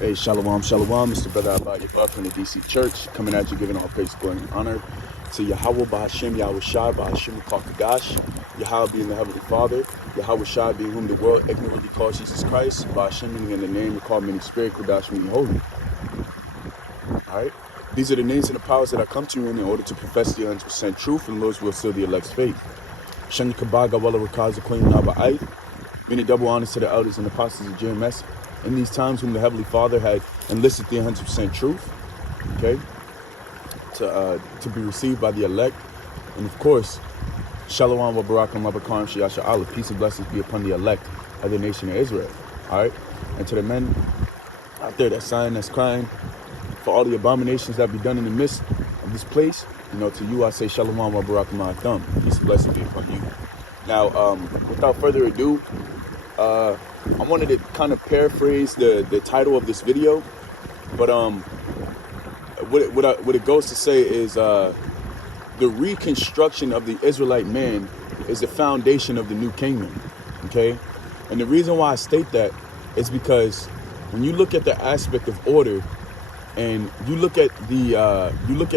Hey, shalom, shalom. Mr. Brother Abad Yabba from the DC Church, coming at you, giving all praise, glory, and honor to Yahweh, Bahashem, Yahweh Shai, Bahashem, Kadash, Yahweh being the Heavenly Father, Yahweh Shai being whom the world ignorantly calls Jesus Christ, Bahashem meaning in the name, we call meaning spirit, Kadash meaning holy. Alright? These are the names and the powers that I come to you in order to profess the 100% truth, and the Lord's will seal the elect's faith. Shani Kabaga, Walla Rakaza, Queen Naba'ai, meaning double honors to the elders and apostles of JMS. In these times whom the Heavenly Father had enlisted the 100% truth, okay, to be received by the elect. And of course, Shalom wa Barakam wa Barakam Shiyasha Allah, peace and blessings be upon the elect of the nation of Israel. Alright? And to the men out there that's sighing, that's crying, for all the abominations that be done in the midst of this place, to you I say Shalom wa Barakam wa Thumb, peace and blessings be upon you. Now, without further ado, I wanted to kind of paraphrase the title of this video, but what it goes to say is the reconstruction of the Israelite man is the foundation of the new kingdom. Okay, and the reason why I state that is because when you look at the aspect of order, and you look at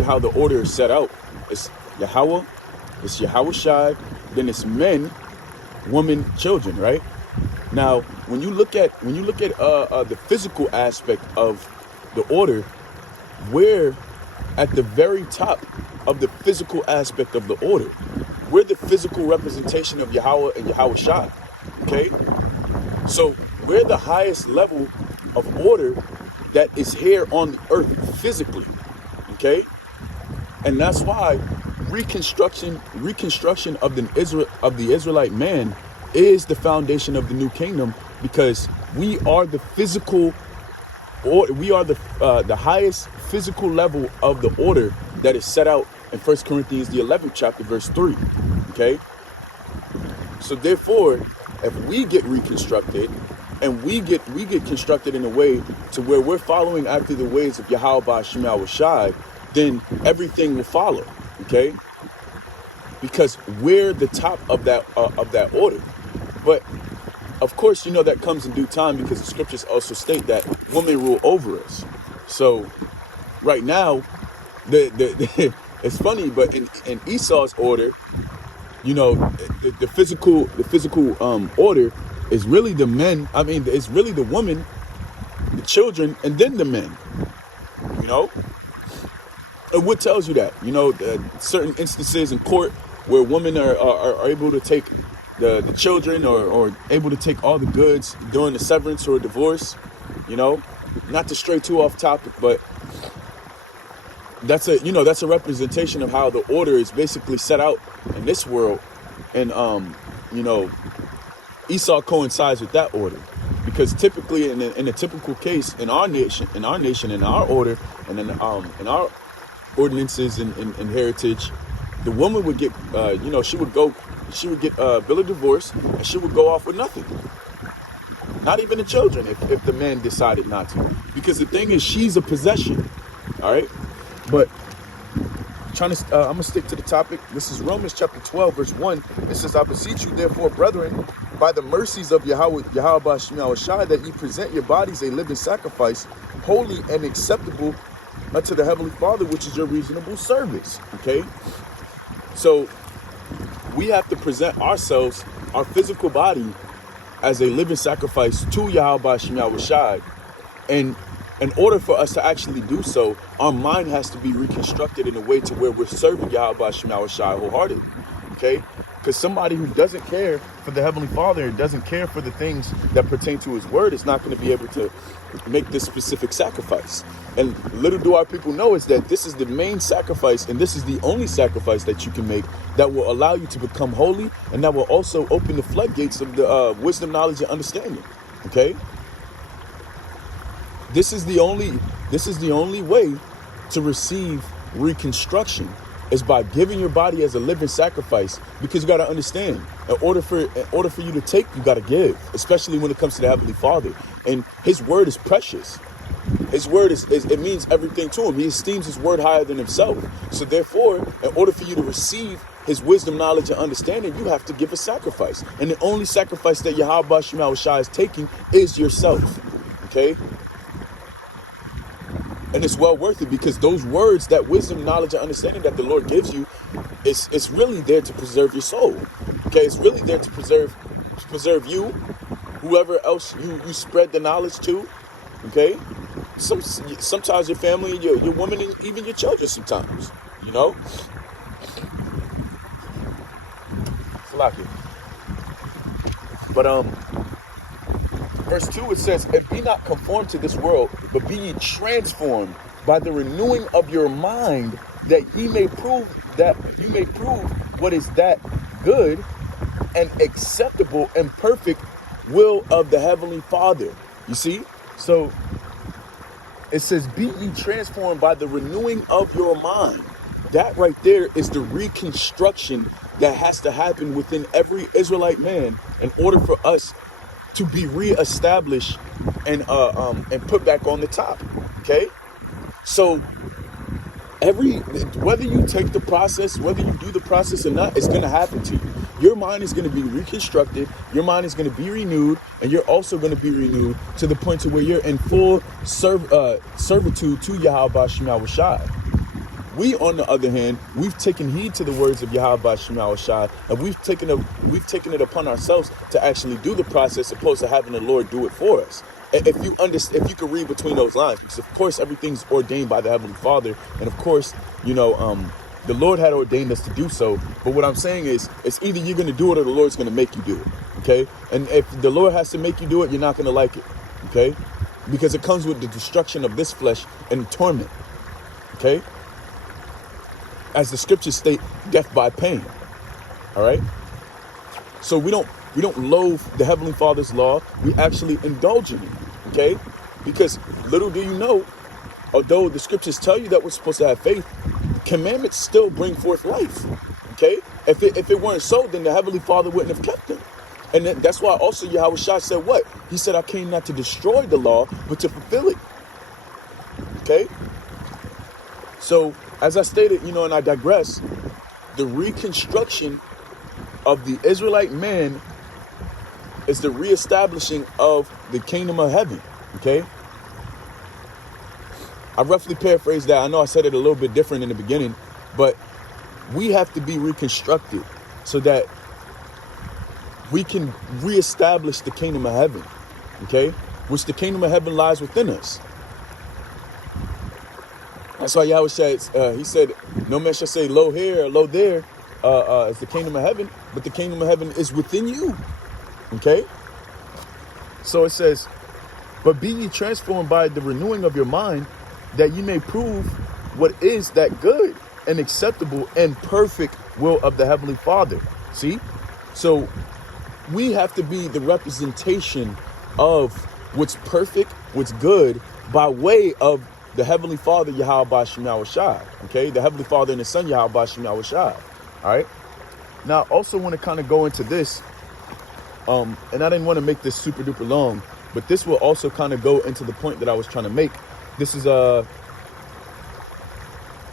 how the order is set out, it's Yahweh, it's Yahweh Shai, then it's men, women, children, right? Now, when you look at the physical aspect of the order, we're at the very top of the physical aspect of the order. We're the physical representation of Yahweh and Yahweh Shai. Okay, so we're the highest level of order that is here on the earth physically. Okay, and that's why reconstruction of the Israelite man is the foundation of the new kingdom, because we are the physical, or we are the highest physical level of the order that is set out in 1 Corinthians the 11th chapter verse 3. Okay, so therefore, if we get reconstructed and we get constructed in a way to where we're following after the ways of Yahweh Ba'ashem Yahweh Shai, then everything will follow. Okay, because we're the top of that order. But of course, that comes in due time, because the scriptures also state that women rule over us. So right now, it's funny, but in Esau's order, the physical order is really the men. I mean, it's really the woman, the children, and then the men. And what tells you that? Certain instances in court where women are able to take the children, or able to take all the goods during the severance or a divorce. Not to stray too off topic, but that's a representation of how the order is basically set out in this world. And Esau coincides with that order, because typically in a typical case in our nation, in our order, and in our ordinances and heritage, the woman would get she would get a bill of divorce, and she would go off with nothing, not even the children, if the man decided not to. Because the thing is, she's a possession. All right, but I'm gonna stick to the topic. This is Romans chapter 12 verse 1. It says, I beseech you therefore, brethren, by the mercies of Yahweh Ba'ashem Yahweh Shai, that ye present your bodies a living sacrifice, holy and acceptable unto the Heavenly Father, which is your reasonable service. Okay, so we have to present ourselves, our physical body, as a living sacrifice to Yahweh Ba'ashem Yahweh Shai. And in order for us to actually do so, our mind has to be reconstructed in a way to where we're serving Yahweh Ba'ashem Yahweh Shai wholeheartedly. Okay? Because somebody who doesn't care for the Heavenly Father and doesn't care for the things that pertain to His Word is not going to be able to make this specific sacrifice. And little do our people know is that this is the main sacrifice, and this is the only sacrifice that you can make that will allow you to become holy, and that will also open the floodgates of the wisdom, knowledge, and understanding. Okay? This is the only way to receive reconstruction, is by giving your body as a living sacrifice. Because you got to understand, in order for you to take, you got to give, especially when it comes to the Heavenly Father. And His word is precious. His word it means everything to Him. He esteems His word higher than Himself. So therefore, in order for you to receive His wisdom, knowledge, and understanding, you have to give a sacrifice. And the only sacrifice that Yahweh Ba'ashem Yahweh Shai is taking is yourself. Okay? And it's well worth it, because those words, that wisdom, knowledge, and understanding that the Lord gives you, it's really there to preserve your soul. Okay, it's really there to preserve you, whoever else you spread the knowledge to. Okay, sometimes your family, your woman, and even your children. Sometimes, you know. Lucky. But verse 2, it says, "And be not conformed to this world, but be ye transformed by the renewing of your mind, that you may prove what is that good and acceptable and perfect will of the Heavenly Father." You see? So it says, "Be ye transformed by the renewing of your mind." That right there is the reconstruction that has to happen within every Israelite man in order for us to be reestablished and put back on the top. Okay, so whether you take the process, whether you do the process or not, it's going to happen to you. Your mind is going to be reconstructed, your mind is going to be renewed, and you're also going to be renewed to the point to where you're in full servitude to Yahweh Shema Shai. We, on the other hand, we've taken heed to the words of Yahweh Shema Shai, and we've taken it upon ourselves to actually do the process, opposed to having the Lord do it for us. If you could read between those lines, because of course everything's ordained by the Heavenly Father, and of course, the Lord had ordained us to do so. But what I'm saying is, it's either you're going to do it or the Lord's going to make you do it. Okay, and if the Lord has to make you do it, you're not going to like it. Okay, because it comes with the destruction of this flesh and torment. Okay. As the scriptures state, death by pain. All right. So we don't loathe the Heavenly Father's law. We actually indulge in it. Okay. Because little do you know, although the scriptures tell you that we're supposed to have faith, commandments still bring forth life. Okay. If it weren't so, then the Heavenly Father wouldn't have kept them. And that's why also Yahweh Shai said what? He said, "I came not to destroy the law, but to fulfill it." Okay. So, as I stated, and I digress, the reconstruction of the Israelite man is the reestablishing of the kingdom of heaven. Okay? I roughly paraphrased that. I know I said it a little bit different in the beginning, but we have to be reconstructed so that we can reestablish the kingdom of heaven. Okay? Which the kingdom of heaven lies within us. That's why Yahweh says, he said, "No man shall say, lo here or lo there, is the kingdom of heaven, but the kingdom of heaven is within you." Okay? So it says, "But be ye transformed by the renewing of your mind, that ye may prove what is that good and acceptable and perfect will of the Heavenly Father." See? So we have to be the representation of what's perfect, what's good, by way of the Heavenly Father, Yahweh Shema Shai. Okay? The Heavenly Father and the Son, Yahweh Shema Shai. All right? Now, I also want to kind of go into this, and I didn't want to make this super duper long, but this will also kind of go into the point that I was trying to make. This is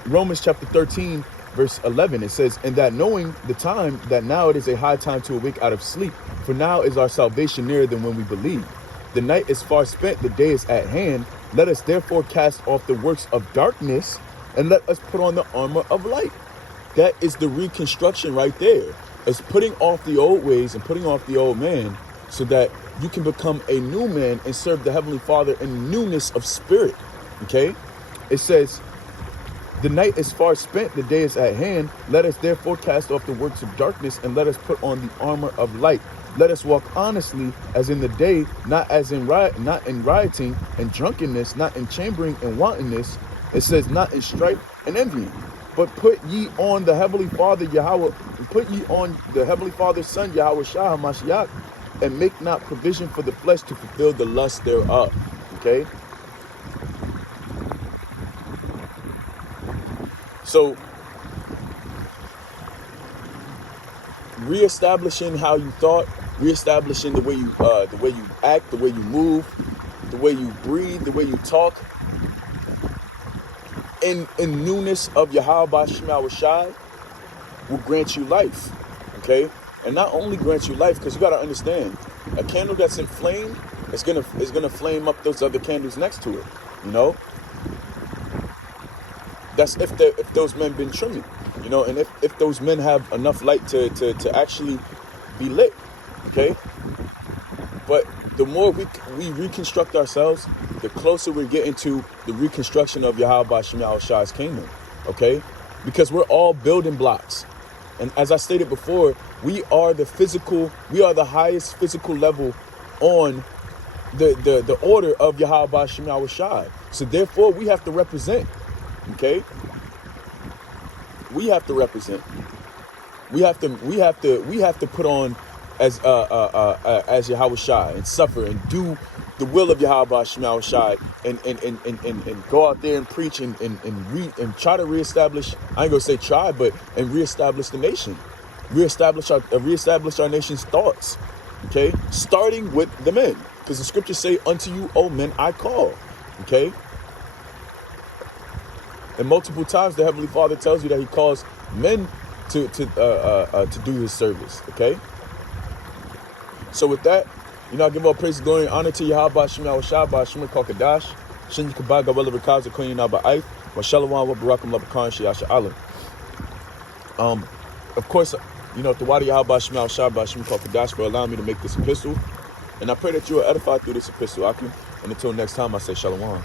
Romans chapter 13, verse 11. It says, "And that knowing the time, that now it is a high time to awake out of sleep, for now is our salvation nearer than when we believed. The night is far spent, the day is at hand. Let us therefore cast off the works of darkness, and let us put on the armor of light." That is the reconstruction right there. It's putting off the old ways and putting off the old man, so that you can become a new man and serve the Heavenly Father in newness of spirit. Okay? It says, "The night is far spent, the day is at hand. Let us therefore cast off the works of darkness, and let us put on the armor of light. Let us walk honestly as in the day, not in rioting and drunkenness, not in chambering and wantonness." It says, "Not in strife and envying, but put ye on the Heavenly Father Yahweh, put ye on the Heavenly Father's Son Yahweh Shah HaMashiach, and make not provision for the flesh to fulfill the lust thereof." Okay? So, reestablishing how you thought, reestablishing the way you act, the way you move, the way you breathe, the way you talk, in newness of Yahweh Shema Shai, will grant you life. Okay? And not only grant you life, because you got to understand, a candle that's inflamed is gonna flame up those other candles next to it. You know? That's if those men been trimming, you know, and if those men have enough light to actually be lit, okay? But the more we reconstruct ourselves, the closer we're getting to the reconstruction of Yahweh Shem Shai's kingdom, okay? Because we're all building blocks. And as I stated before, we are the highest physical level on the order of Yahweh Shem Shai. So therefore, we have to represent, okay? We have to represent. We have to put on as Yahweh Shai and suffer and do the will of Yahweh Shem Shai and go out there and preach and try to reestablish. I ain't gonna say try, but and reestablish the nation, reestablish our nation's thoughts. Okay, starting with the men, because the scriptures say, "Unto you, O men, I call." Okay. And multiple times the Heavenly Father tells you that He calls men to do His service. Okay. So with that, you know, I give all praise and glory and honor to Yahweh Shem Shai, Ba'ashim Kokadash, Shin Kabag Gawela Rekaza Queen Naba'ai, wa Shalom wa Barakam Labakan Shiyasha Alam. Of course, you know, Tawadi Yahweh Shem Shai, Ba'ashim Kokadash for allowing me to make this epistle. And I pray that you are edified through this epistle, Akim. And until next time, I say Shalom.